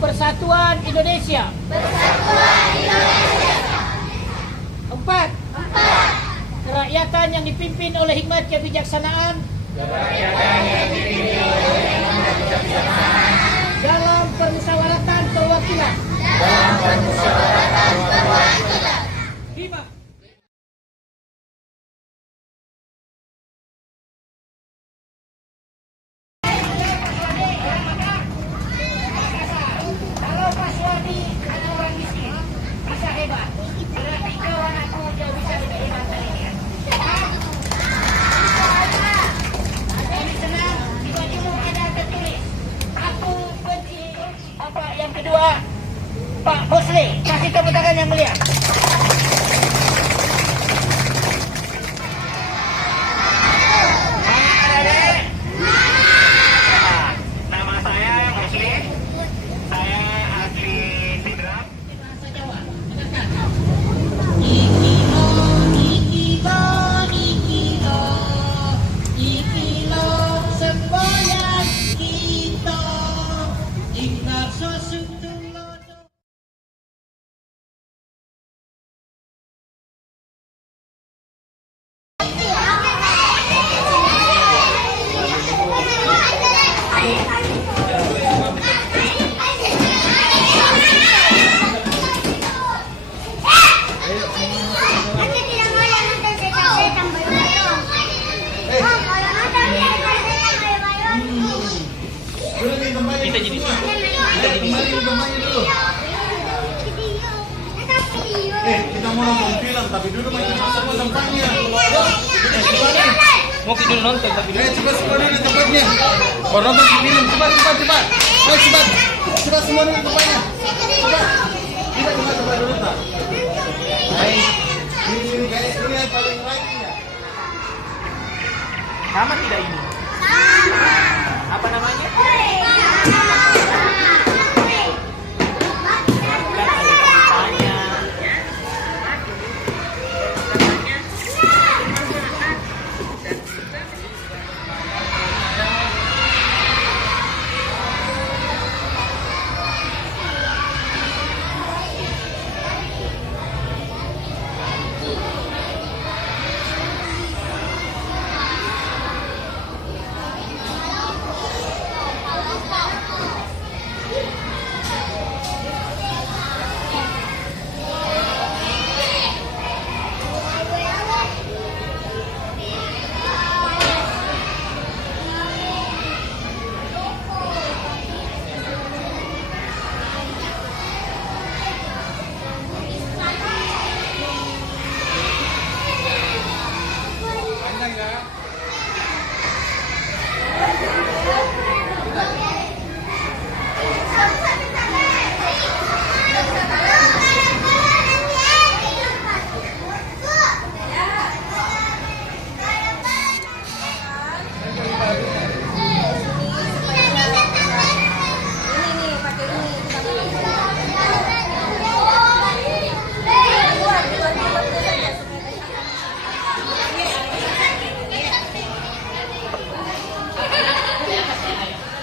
Persatuan Indonesia. Persatuan Indonesia. 4. Kerakyatan yang dipimpin oleh hikmat kebijaksanaan. Kerakyatan yang dipimpin oleh hikmat kebijaksanaan. Dalam permusyawaratan perwakilan. Dalam permusyawaratan perwakilan. 5. Kalau Pak Suwardi ada orang miskin, bisa hebat. Berarti kau anakku jauh bisa lebih hebat dari dia. Jadi senang, di bajumu ada tertulis. Aku benci. Apa yang kedua? Pak Bosle, kasih tepuk tangan yang mulia. Nama saya Muslim. Saya asli Sidrap. Bahasa Jawa, dengarkan. Ikilo, ikilo, ikilo, ikilo, semboyan kita, ingat sesuatu. Kita jadi Kita mau nonton film tapi dulu main sama tempatnya. mau kita dulu nonton tapi Cepat semua dulu tempatnya. Baru nonton film cepat. Ayo cepat semua dulu tempatnya. Cepat. Kita coba dulu tak. Ini yang paling lainnya. sama tidak ini? Apa namanya?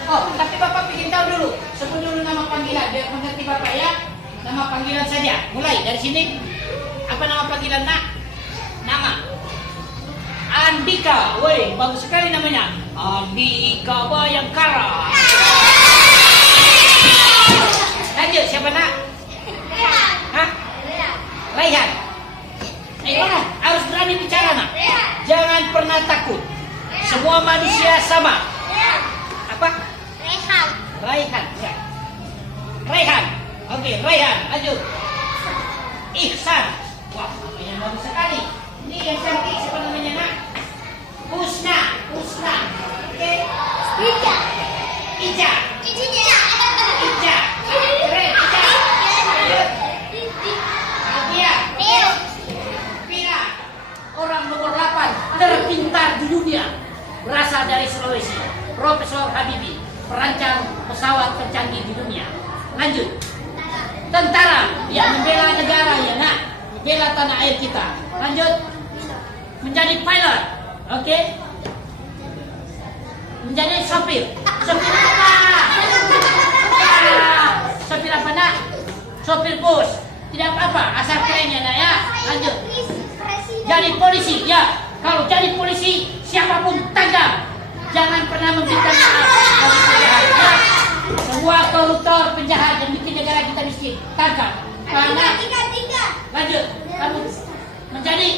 Oh, tapi Bapak bikin tahu dulu. Sebut dulu nama panggilan, biar mengerti Bapak ya. Nama panggilan saja. Mulai dari sini. Apa nama panggilan nak? Nama Andika. Woi, bagus sekali namanya. Andika Bayangkara. Lanjut, siapa nak? Hah? Raihan. Harus berani bicara nak. Jangan pernah takut. Semua manusia sama. Apa? Raihan, ya. Raihan. Oke, Raihan. Lanjut. Ihsan. Wah, namanya bagus sekali. Ini yang cantik siapa namanya nak? Husna. Oke. Ija. Keren, Ija. Lanjut. Adia. Pira. Orang nomor 8 terpintar di dunia. Berasal dari Sulawesi. Profesor Habibie, perancang pesawat tercanggih di dunia. Lanjut. Tentara, ya membela negara ya nak, membela tanah air kita. Lanjut. Menjadi pilot, oke? Menjadi sopir. Sopir apa? sopir bus. Tidak apa-apa, asal kerennya nak ya. Lanjut. Jadi polisi, ya. Kalau jadi polisi, siapapun tangkap. Jangan pernah memberikan maaf kalau penjahat, ya. Semua koruptor, penjahat yang bikin negara kita miskin, tangkap. Karena lanjut, kamu menjadi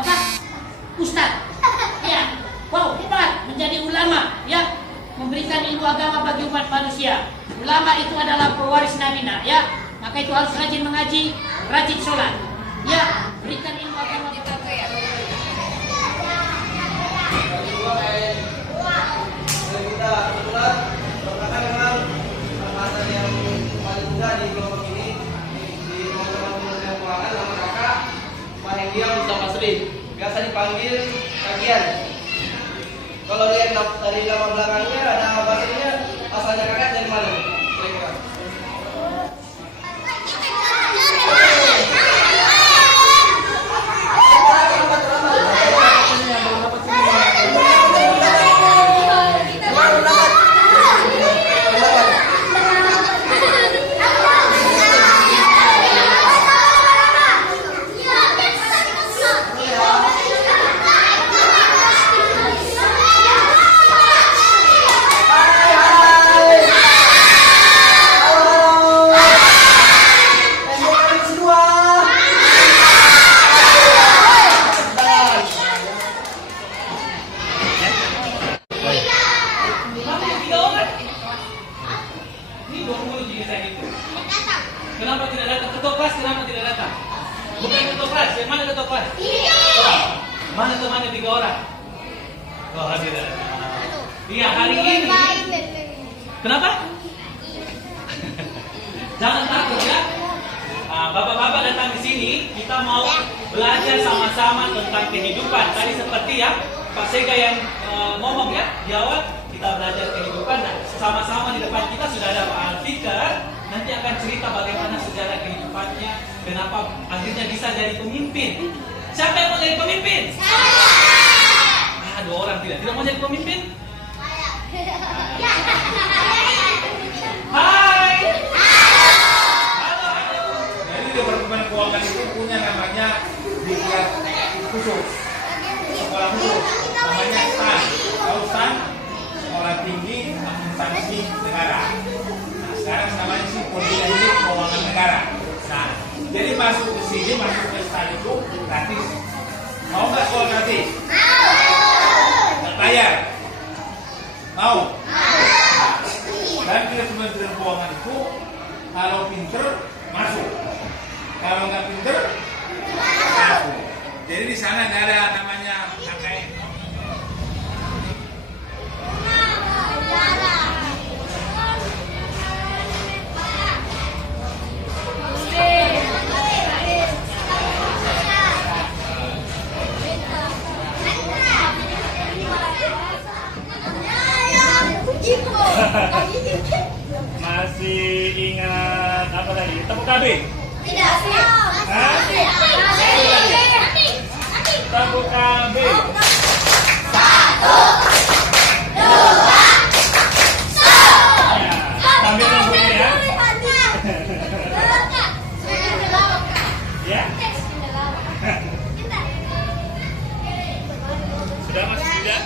apa? Ustaz. Ya. Wow, hebat. Menjadi ulama, ya. Memberikan ilmu agama bagi umat manusia. Ulama itu adalah pewaris Nabi, nak, ya. Maka itu harus rajin mengaji, rajin sholat. Ya, berikan ilmu agama kepada saya. Kita kebetulan merupakan memang permasalahan yang paling mudah di kelompok ini di Kementerian Keuangan. Nama kakak Mahenggia Mustafa Sri, biasa dipanggil Kagian. Kalau lihat dari nama belakangnya ada bahasanya, asalnya kakak dari mana? Kira-kira. Kenapa tidak datang? Ketua kelas kenapa tidak datang? Bukan ketua kelas, yang mana ketua kelas? Mana temannya 3 orang? Oh, tidak. Iya, hari ini. Kenapa? Jangan takut ya. Bapak-bapak datang di sini, kita mau belajar sama-sama tentang kehidupan. Tadi seperti ya, Pak Sega yang ngomong ya, di awal kita belajar kehidupan. Nah, sama-sama di depan kita sudah ada Pak Alfikar. Nanti akan cerita bagaimana sejarah kehidupannya, kenapa akhirnya bisa jadi pemimpin. Siapa yang mau jadi pemimpin? Saya. 2 orang tidak mau jadi pemimpin. Hai. Halo. Jadi Departemen Keuangan itu punya namanya diklat khusus, sekolah khusus, namanya STAN. Tahu STAN? Sekolah Tinggi Akuntansi Negara. Sekarang namanya sih Politeknik Keuangan Negara. Nah, jadi masuk ke sini, masuk ke STAN itu gratis. Mau nggak sekolah gratis? Mau. Nggak bayar? Mau. Dan di Kementerian Keuangan itu kalau pinter masuk, kalau nggak pinter masuk. Jadi di sana nggak ada namanya KKN. Masih ingat apa tadi? Tepuk KB? Tidak. Hah? Tepuk KB. 1, 2, Ya, sambil nunggu ini ya. Ya? Sudah Mas, sudah?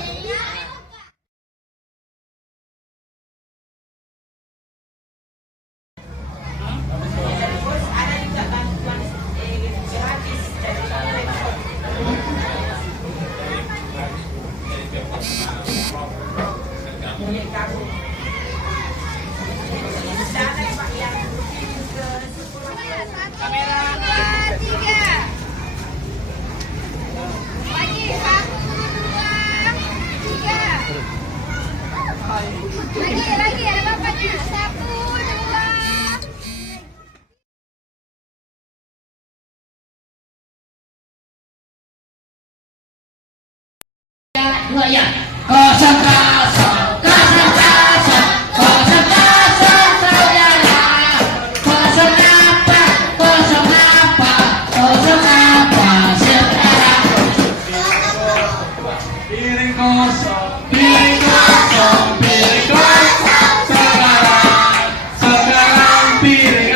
Lagi ada bapaknya. 1, 2. Dua ya. Kosong kosong, kosong kosong, kosong kosong saudara. Kosong apa, kosong apa, kosong apa saudara. Piring kosong, piring kosong, piring kosong. Sekarang piring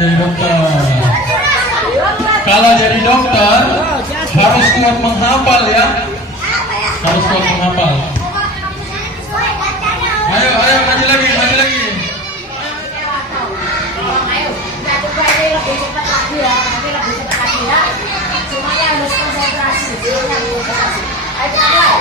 jadi dokter. Kalau jadi dokter harus kuat menghafal ya. Harus kuat menghafal. Ayo, ayo maju lagi, maju lagi. Ayo, kita coba ini lebih cepat lagi ya. Nanti lebih cepat lagi ya. Semuanya harus konsentrasi. Semuanya harus konsentrasi. Ayo kita mulai.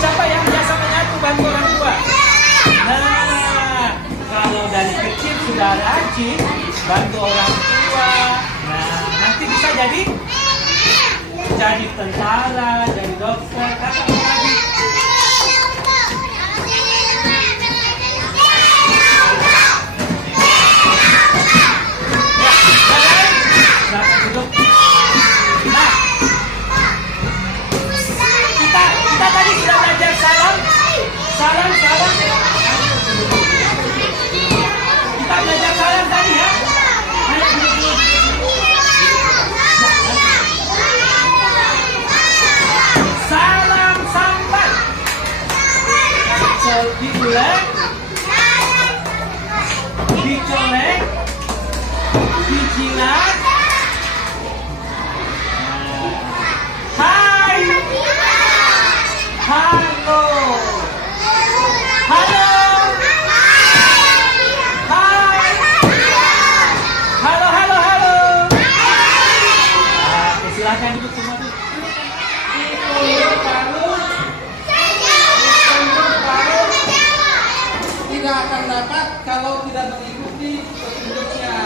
Siapa yang biasa menyapu bantu orang tua? Nah, kalau dari kecil sudah rajin bantu orang tua, nah nanti bisa jadi tentara, jadi dokter, kakak lagi. Nah, duduk. Nah, kita tadi sudah belajar salam. Kita belajar salam tadi ya. Ayo, duduk. Salam sambat. Diulek, dicolek, dijilat. Hai. Halo. Halo. Hai. Halo, halo, halo. Oke, silakan duduk semua dulu. Tidak akan dapat kalau tidak mengikuti petunjuknya.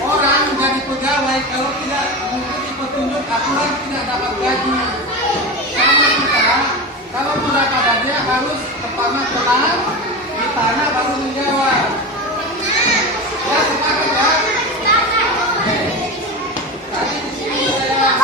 Orang menjadi pegawai kalau tidak mengikuti petunjuk aturan tidak dapat gaji. Sama kita, kalau mau dapat hadiah harus pertama tenang, di tanah baru menjawab. Ya sepakat ya. Tadi di sini saya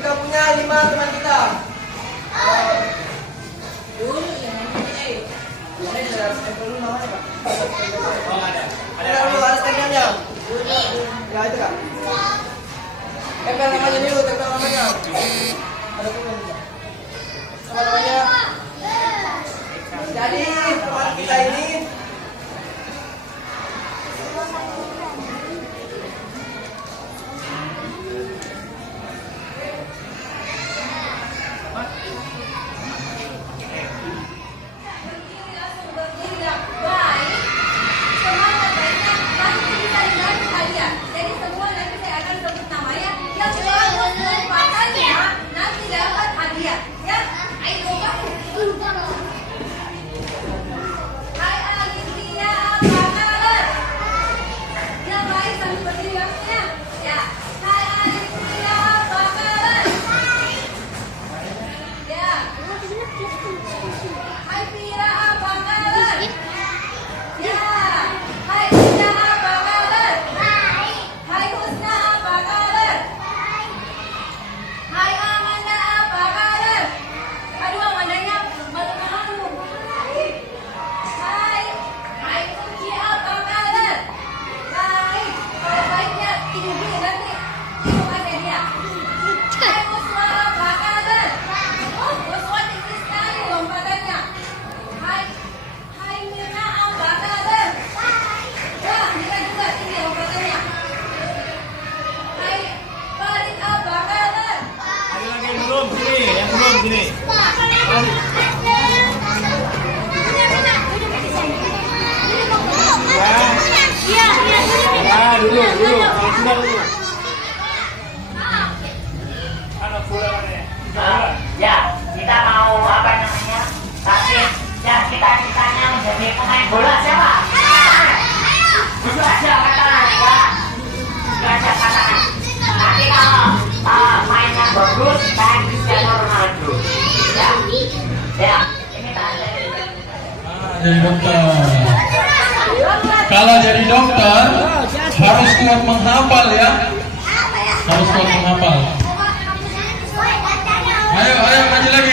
Kita punya 5 teman kita. Ini sudah stempel dulu namanya Pak. Oh, ada. Ada stempelnya. Ya itu Kak. Tempel namanya dulu, tempel namanya. Ada tuh. Sama namanya. Jadi teman kita ini sini. Ya, dulu. Kalau sudah dulu. Anak bola mana ya? Ya, kita mau apa Aduh. Ya. Jadi dokter. Kalau jadi dokter harus kuat menghafal ya. Harus kuat menghafal. Ayo, maju lagi.